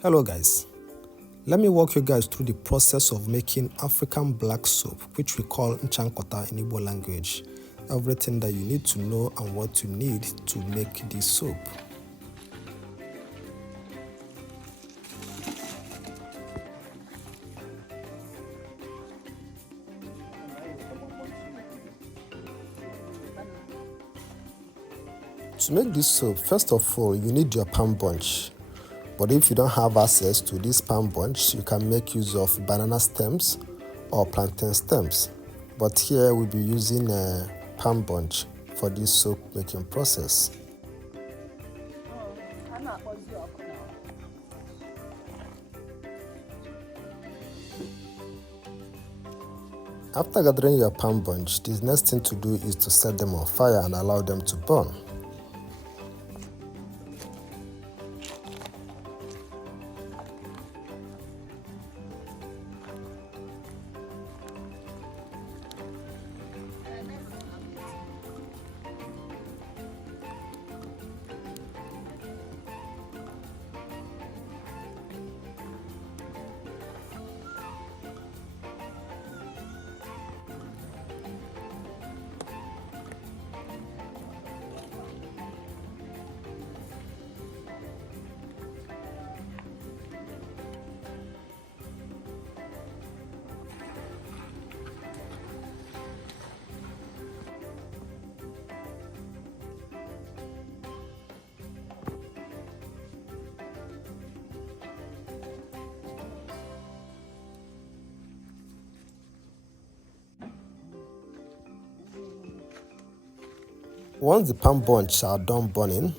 Hello guys, let me walk you guys through the process of making African black soap, which we call Nkota in Igbo language. Everything that you need to know and what you need to make this soap. To make this soap, first of all, you need your palm bunch. But if you don't have access to this palm bunch, you can make use of banana stems or plantain stems. But here we'll be using a palm bunch for this soap making process. After gathering your palm bunch, the next thing to do is to set them on fire and allow them to burn. Once the palm bunch are done burning,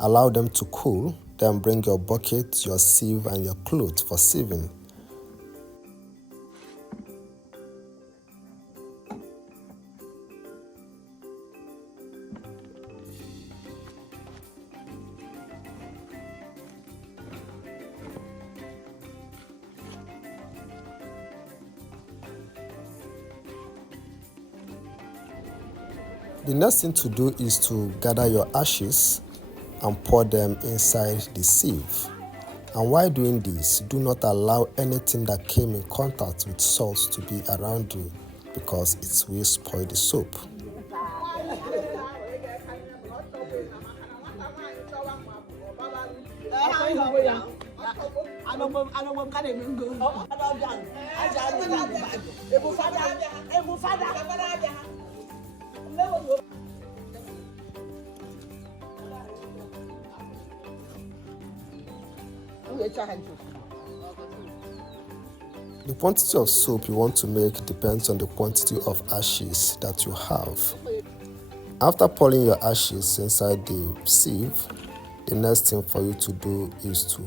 allow them to cool, then bring your bucket, your sieve and your cloth for sieving. The next thing to do is to gather your ashes and pour them inside the sieve. And while doing this, do not allow anything that came in contact with salt to be around you because it will spoil the soap. The quantity of soap you want to make depends on the quantity of ashes that you have. After pouring your ashes inside the sieve, the next thing for you to do is to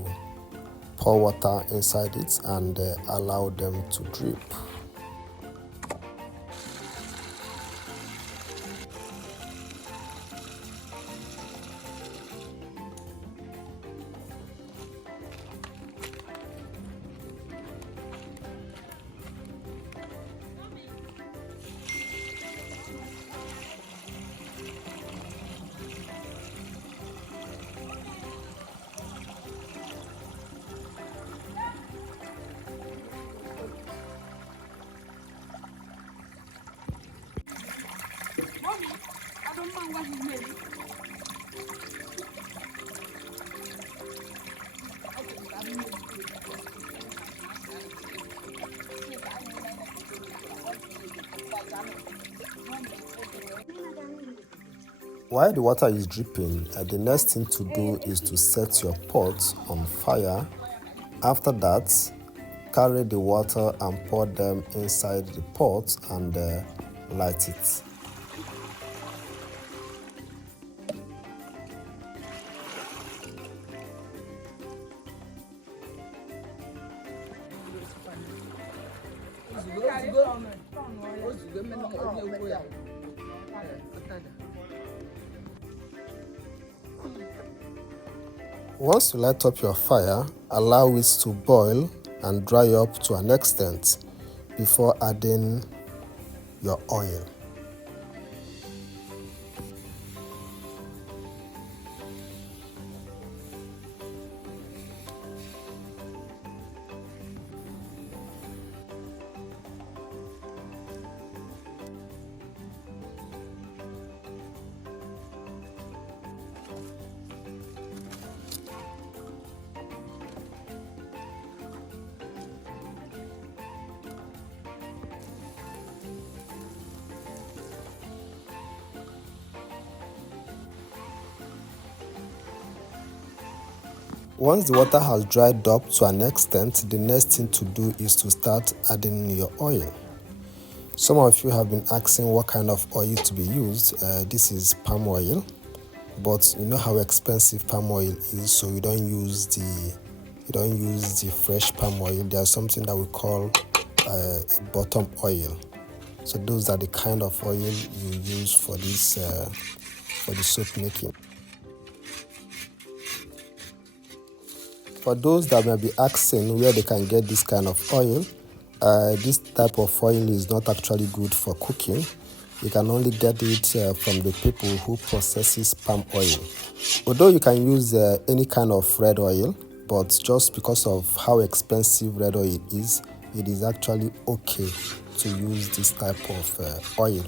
pour water inside it and allow them to drip. While the water is dripping, the next thing to do is to set your pot on fire. After that, carry the water and pour them inside the pot and light it. Once you light up your fire, allow it to boil and dry up to an extent before adding your oil. Once the water has dried up to an extent, the next thing to do is to start adding your oil. Some of you have been asking what kind of oil to be used. This is palm oil, but you know how expensive palm oil is, so you don't use the fresh palm oil. There's something that we call bottom oil. So those are the kind of oil you use for this for the soap making. For those that may be asking where they can get this kind of oil, this type of oil is not actually good for cooking. You can only get it from the people who processes palm oil. Although you can use any kind of red oil, but just because of how expensive red oil is, it is actually okay to use this type of oil.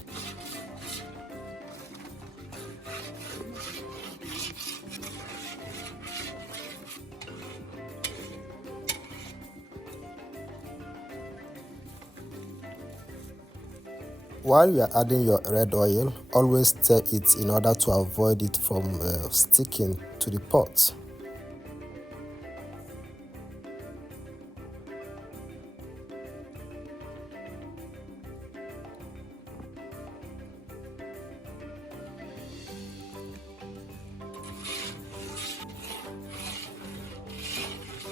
While you are adding your red oil, always stir it in order to avoid it from sticking to the pot.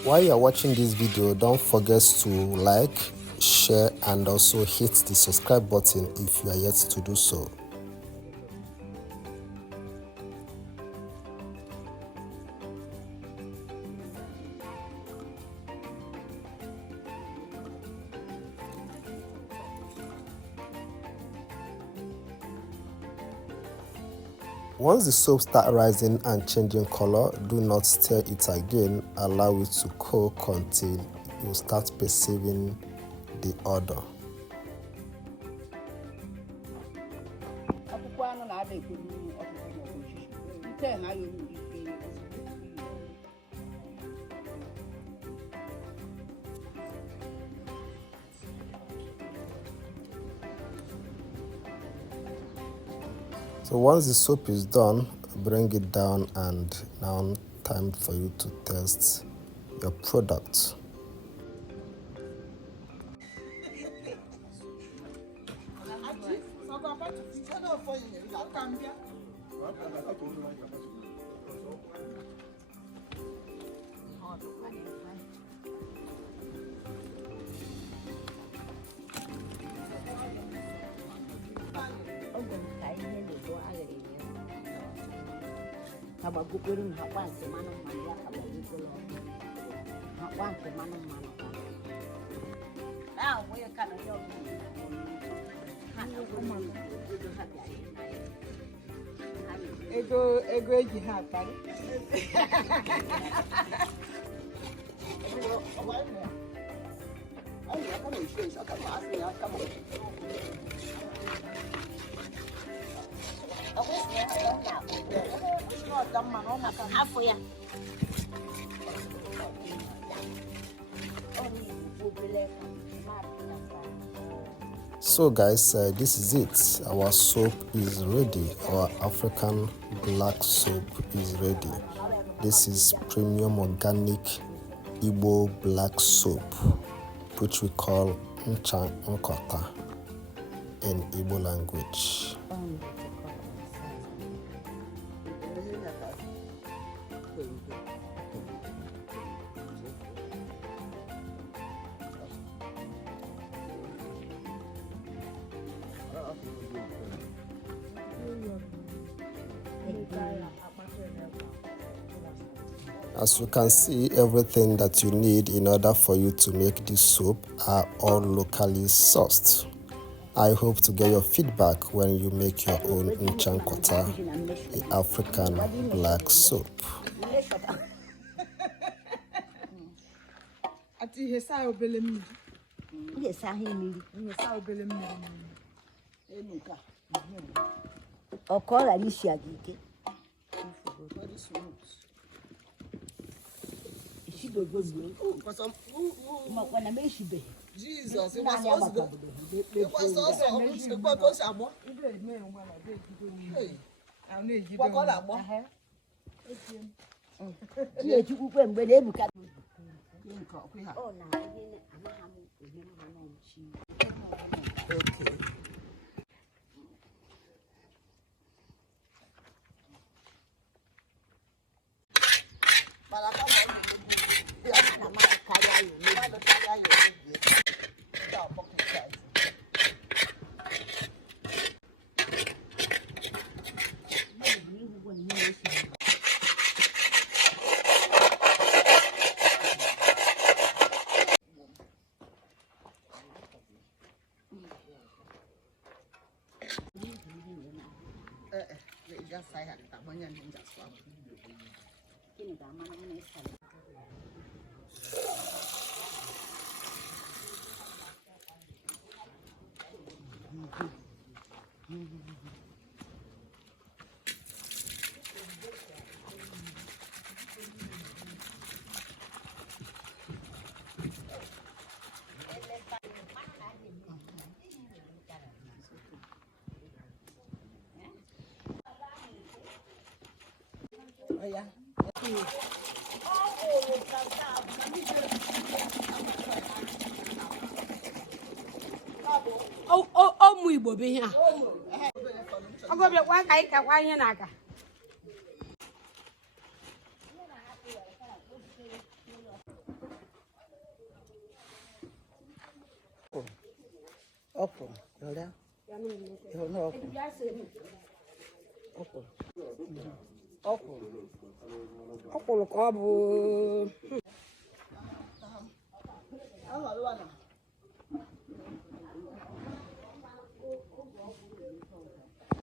While you are watching this video, don't forget to like, share and also hit the subscribe button if you are yet to do so. Once the soap starts rising and changing color, do not stir it again. Allow it to cook until you start perceiving the odor. So once the soap is done, bring it down, and now time for you to test your product. Ego eji ha akpari. So guys, this is it. Our soap is ready. Our African black soap is ready. This is premium organic Igbo black soap, which we call Ncha Nkota in Igbo language. As you can see, everything that you need in order for you to make this soap are all locally sourced. I hope to get your feedback when you make your own Nkota, the African black soap. Jesus, Ye chukwu kwe mgbe na-ebuka. Oh, now I Okay. Oh yeah. Ụmụ Igbo bụ ihe a. Ọgọbịakwa ka anyị kakwa ihe n'aka. Ọkwụrụ, ọrịa. Ịhụ na ọkwụrụ. Ọkwụrụ. Ọkwụrụ. Ọkwụrụ ka ọ bụ